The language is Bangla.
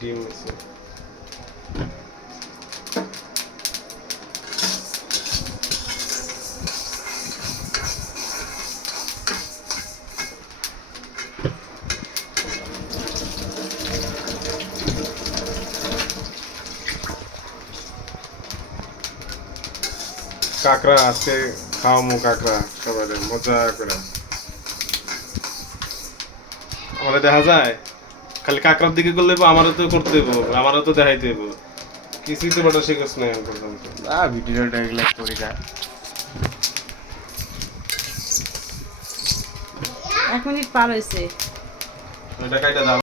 ডিম আছে কাঁকড়া আজকে খাওয়ামো কাঁকড়া সবাই মজা করে আমাদের দেখা যায় খালি কাঁকড়ার দিকে করলে আমারও তো করতে হইব আমারও তো দেখাইতে হইব কিছুই তো বাটা শিখছ না এখন পর্যন্ত ভিডিওটা এগুলো করি না 1 মিনিট পার হয়েছে ওইটা কাইটা দাও